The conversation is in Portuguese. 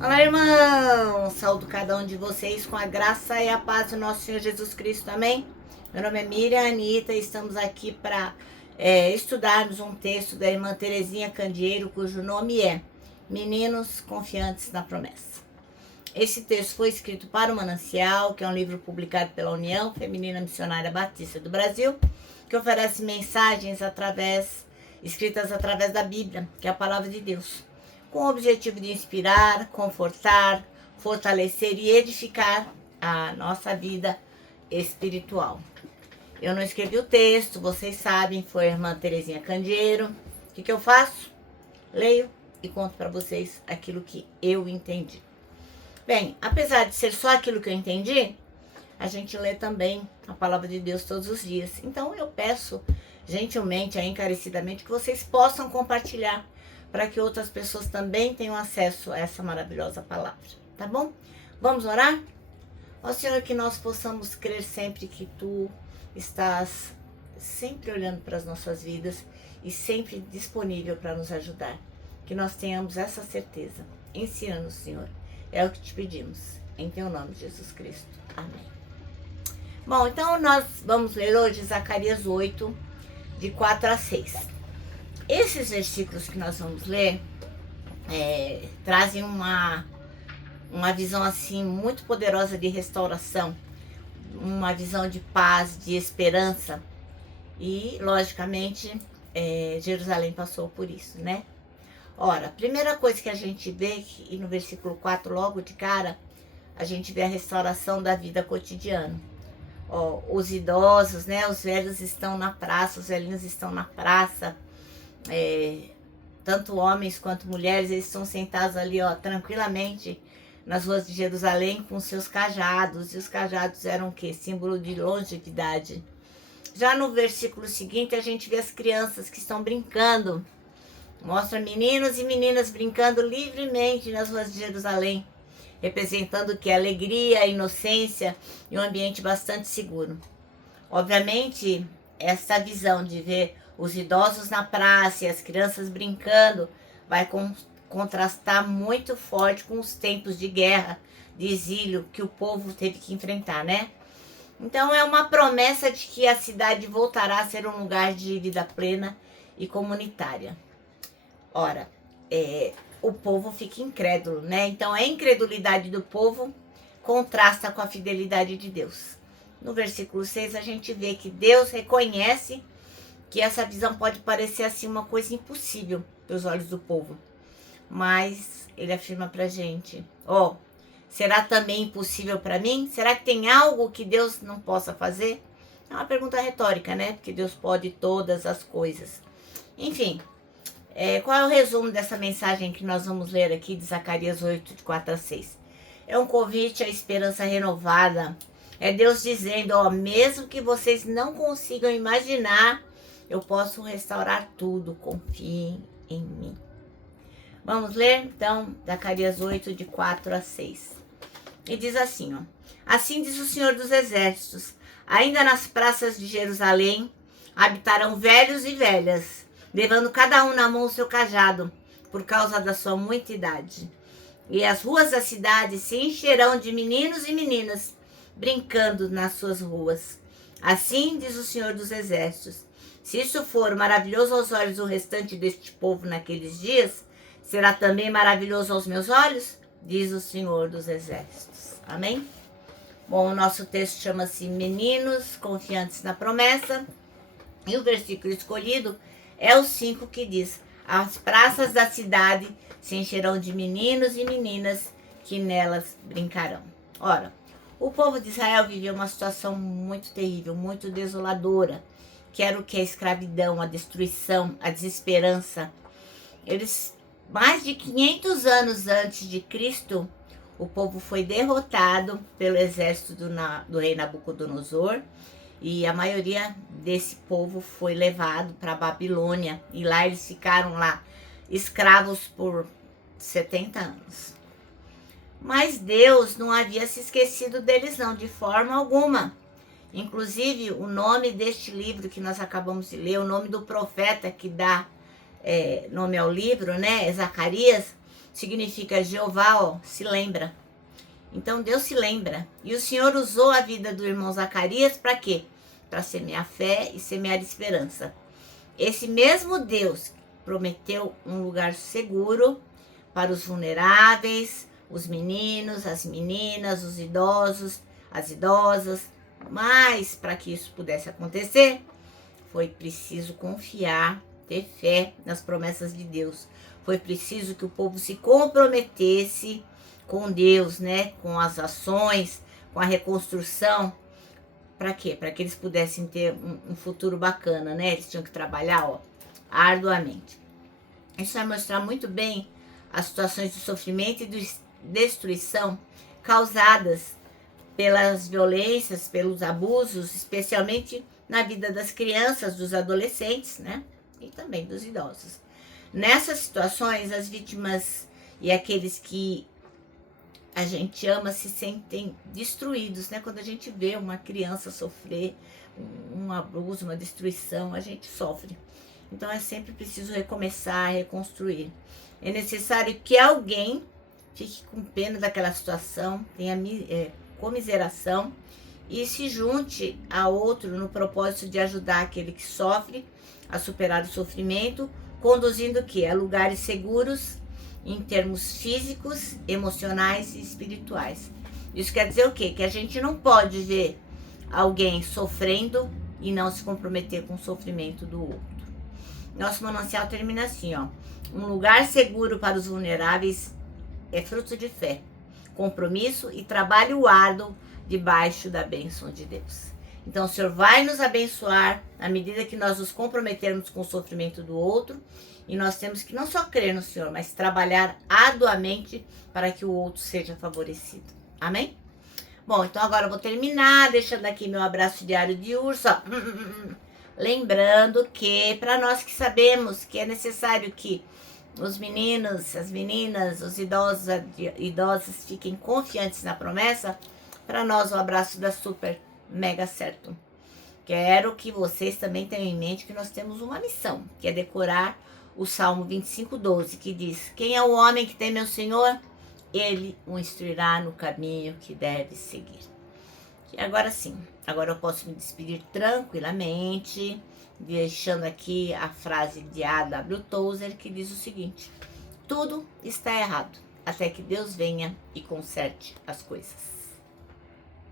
Olá, irmãos! Saúdo cada um de vocês com a graça e a paz do nosso Senhor Jesus Cristo, amém? Meu nome é Miriam Anitta e estamos aqui para estudarmos um texto da irmã Terezinha Candeeiro, cujo nome é Meninos Confiantes na Promessa. Esse texto foi escrito para o Manancial, que é um livro publicado pela União Feminina Missionária Batista do Brasil, que oferece mensagens escritas através da Bíblia, que é a palavra de Deus, com o objetivo de inspirar, confortar, fortalecer e edificar a nossa vida espiritual. Eu não escrevi o texto, vocês sabem, foi a irmã Terezinha Candeeiro. O que eu faço? Leio e conto para vocês aquilo que eu entendi. Bem, apesar de ser só aquilo que eu entendi, a gente lê também a palavra de Deus todos os dias. Então eu peço gentilmente, encarecidamente, que vocês possam compartilhar para que outras pessoas também tenham acesso a essa maravilhosa palavra, tá bom? Vamos orar? Ó Senhor, que nós possamos crer sempre que Tu estás sempre olhando para as nossas vidas e sempre disponível para nos ajudar. Que nós tenhamos essa certeza. Ensina-nos, Senhor. É o que te pedimos. Em Teu nome, Jesus Cristo. Amém. Bom, então nós vamos ler hoje Zacarias 8, de 4 a 6. Esses versículos que nós vamos ler trazem uma visão assim muito poderosa de restauração, uma visão de paz, de esperança. E, logicamente, Jerusalém passou por isso, né? Ora, a primeira coisa que a gente vê, e no versículo 4, logo de cara, a gente vê a restauração da vida cotidiana. Ó, os idosos, né, os velhos estão na praça, os velhinhos estão na praça, tanto homens quanto mulheres, eles estão sentados ali, ó, tranquilamente nas ruas de Jerusalém com seus cajados, e os cajados eram o quê? Símbolo de longevidade. Já no versículo seguinte a gente vê as crianças que estão brincando, mostra meninos e meninas brincando livremente nas ruas de Jerusalém, representando que a alegria, a inocência e um ambiente bastante seguro. Obviamente, essa visão de ver os idosos na praça e as crianças brincando vai contrastar muito forte com os tempos de guerra, de exílio que o povo teve que enfrentar, né? Então é uma promessa de que a cidade voltará a ser um lugar de vida plena e comunitária. Ora, o povo fica incrédulo, né? Então a incredulidade do povo contrasta com a fidelidade de Deus. No versículo 6 a gente vê que Deus reconhece que essa visão pode parecer assim uma coisa impossível aos olhos do povo. Mas ele afirma pra gente, será também impossível para mim? Será que tem algo que Deus não possa fazer? É uma pergunta retórica, né? Porque Deus pode todas as coisas. Enfim, qual é o resumo dessa mensagem que nós vamos ler aqui de Zacarias 8, de 4 a 6? É um convite à esperança renovada. É Deus dizendo, mesmo que vocês não consigam imaginar, eu posso restaurar tudo, confiem em mim. Vamos ler, então, Zacarias 8, de 4 a 6. E diz assim, assim diz o Senhor dos Exércitos, ainda nas praças de Jerusalém habitarão velhos e velhas, levando cada um na mão o seu cajado, por causa da sua muita idade. E as ruas da cidade se encherão de meninos e meninas, brincando nas suas ruas. Assim diz o Senhor dos Exércitos, se isso for maravilhoso aos olhos do restante deste povo naqueles dias, será também maravilhoso aos meus olhos? Diz o Senhor dos Exércitos. Amém? Bom, o nosso texto chama-se Meninos Confiantes na Promessa. E o versículo escolhido é o 5 que diz, as praças da cidade se encherão de meninos e meninas que nelas brincarão. Ora, o povo de Israel viveu uma situação muito terrível, muito desoladora, que era o que? A escravidão, a destruição, a desesperança. Mais de 500 anos antes de Cristo, o povo foi derrotado pelo exército do rei Nabucodonosor, e a maioria desse povo foi levado para a Babilônia, e lá eles ficaram lá escravos por 70 anos. Mas Deus não havia se esquecido deles não, de forma alguma. Inclusive, o nome deste livro que nós acabamos de ler, o nome do profeta que dá nome ao livro, né, Zacarias, significa Jeová, ó, se lembra. Então Deus se lembra. E o Senhor usou a vida do irmão Zacarias para quê? Para semear fé e semear esperança. Esse mesmo Deus prometeu um lugar seguro para os vulneráveis, os meninos, as meninas, os idosos, as idosas. Mas para que isso pudesse acontecer, foi preciso confiar, ter fé nas promessas de Deus. Foi preciso que o povo se comprometesse com Deus, né? Com as ações, com a reconstrução. Para quê? Para que eles pudessem ter um futuro bacana, né? Eles tinham que trabalhar, ó, arduamente. Isso vai mostrar muito bem as situações de sofrimento e de destruição causadas pelas violências, pelos abusos, especialmente na vida das crianças, dos adolescentes, né? E também dos idosos. Nessas situações, as vítimas e aqueles que a gente ama se sentem destruídos, né? Quando a gente vê uma criança sofrer um abuso, uma destruição, a gente sofre. Então é sempre preciso recomeçar, reconstruir. É necessário que alguém fique com pena daquela situação, tenha comiseração e se junte a outro no propósito de ajudar aquele que sofre a superar o sofrimento, conduzindo o quê? A lugares seguros em termos físicos, emocionais e espirituais. Isso quer dizer o quê? Que a gente não pode ver alguém sofrendo e não se comprometer com o sofrimento do outro. Nosso manancial termina assim, ó. Um lugar seguro para os vulneráveis é fruto de fé, compromisso e trabalho árduo debaixo da bênção de Deus. Então o Senhor vai nos abençoar à medida que nós nos comprometermos com o sofrimento do outro. E nós temos que não só crer no Senhor, mas trabalhar arduamente para que o outro seja favorecido. Amém? Bom, então agora eu vou terminar, deixando aqui meu abraço diário de urso. Ó. Lembrando que, para nós que sabemos que é necessário que os meninos, as meninas, os idosos, idosas fiquem confiantes na promessa, para nós o abraço dá super mega certo. Quero que vocês também tenham em mente que nós temos uma missão, que é decorar o Salmo 25:12, que diz: quem é o homem que teme ao Senhor? Ele o instruirá no caminho que deve seguir. E agora sim, agora eu posso me despedir tranquilamente, deixando aqui a frase de A.W. Tozer, que diz o seguinte: tudo está errado, até que Deus venha e conserte as coisas.